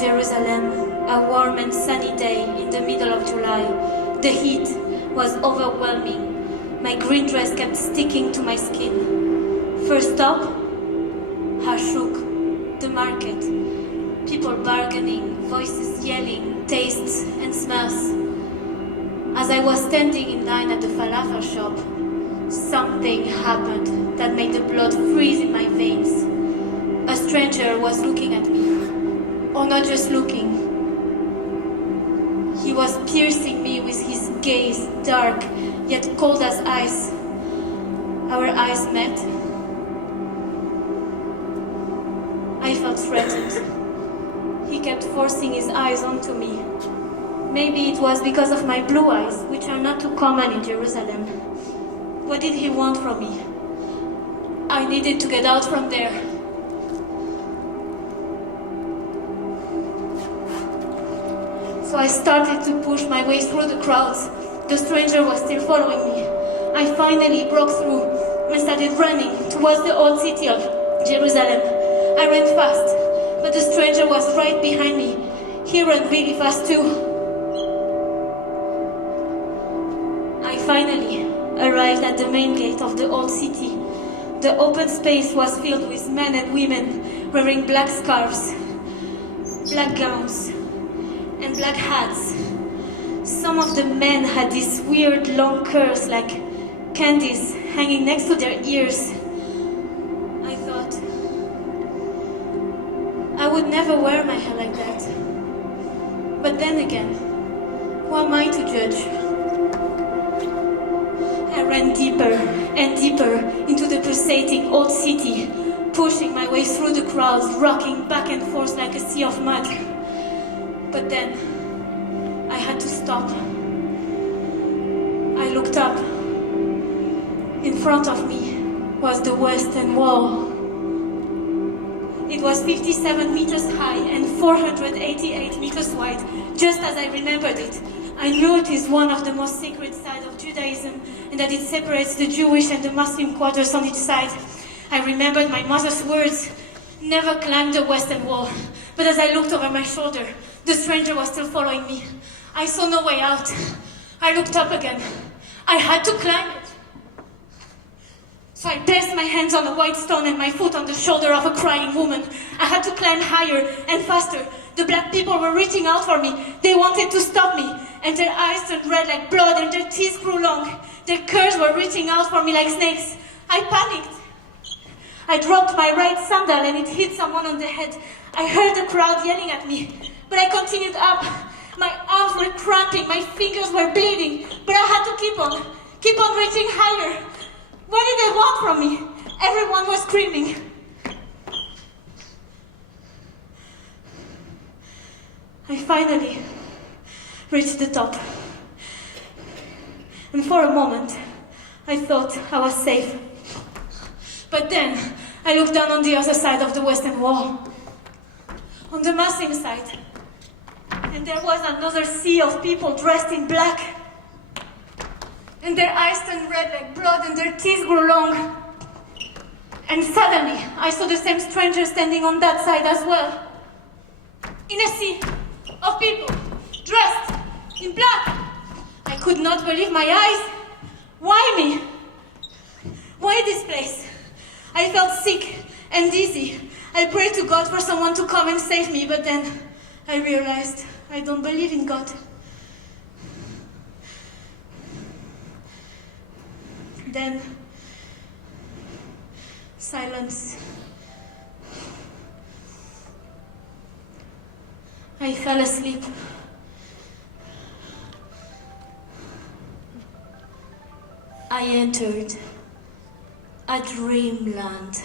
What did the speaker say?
Jerusalem, a warm and sunny day in the middle of July. The heat was overwhelming. My green dress kept sticking to my skin. First stop, Hashuk, the market. People bargaining, voices yelling, tastes and smells. As I was standing in line at the falafel shop, something happened that made the blood freeze in my veins. A stranger was looking at me. Or not just looking. He was piercing me with his gaze, dark, yet cold as ice. Our eyes met. I felt threatened. He kept forcing his eyes onto me. Maybe it was because of my blue eyes, which are not too common in Jerusalem. What did he want from me? I needed to get out from there. So I started to push my way through the crowds. The stranger was still following me. I finally broke through and started running towards the old city of Jerusalem. I ran fast, but the stranger was right behind me. He ran really fast too. I finally arrived at the main gate of the old city. The open space was filled with men and women wearing black scarves, black gowns, and black hats. Some of the men had these weird long curls like candies hanging next to their ears. I thought, I would never wear my hair like that. But then again, who am I to judge? I ran deeper and deeper into the pulsating old city, pushing my way through the crowds, rocking back and forth like a sea of mud. But then, I had to stop. I looked up. In front of me was the Western Wall. It was 57 meters high and 488 meters wide, just as I remembered it. I knew it is one of the most sacred sites of Judaism and that it separates the Jewish and the Muslim quarters on each side. I remembered my mother's words, never climb the Western Wall. But as I looked over my shoulder, the stranger was still following me. I saw no way out. I looked up again. I had to climb it. So I placed my hands on a white stone and my foot on the shoulder of a crying woman. I had to climb higher and faster. The black people were reaching out for me. They wanted to stop me. And their eyes turned red like blood and their teeth grew long. Their curls were reaching out for me like snakes. I panicked. I dropped my right sandal and it hit someone on the head. I heard the crowd yelling at me, but I continued up. My arms were cramping, my fingers were bleeding, but I had to keep on reaching higher. What did they want from me? Everyone was screaming. I finally reached the top. And for a moment, I thought I was safe. But then, I looked down on the other side of the Western Wall, on the Muslim side, and there was another sea of people dressed in black. And their eyes turned red like blood and their teeth grew long. And suddenly, I saw the same stranger standing on that side as well. In a sea of people, dressed in black. I could not believe my eyes. Why me? Why this place? I felt sick and dizzy. I prayed to God for someone to come and save me, but then I realized I don't believe in God. Then, silence. I fell asleep. I entered a dreamland.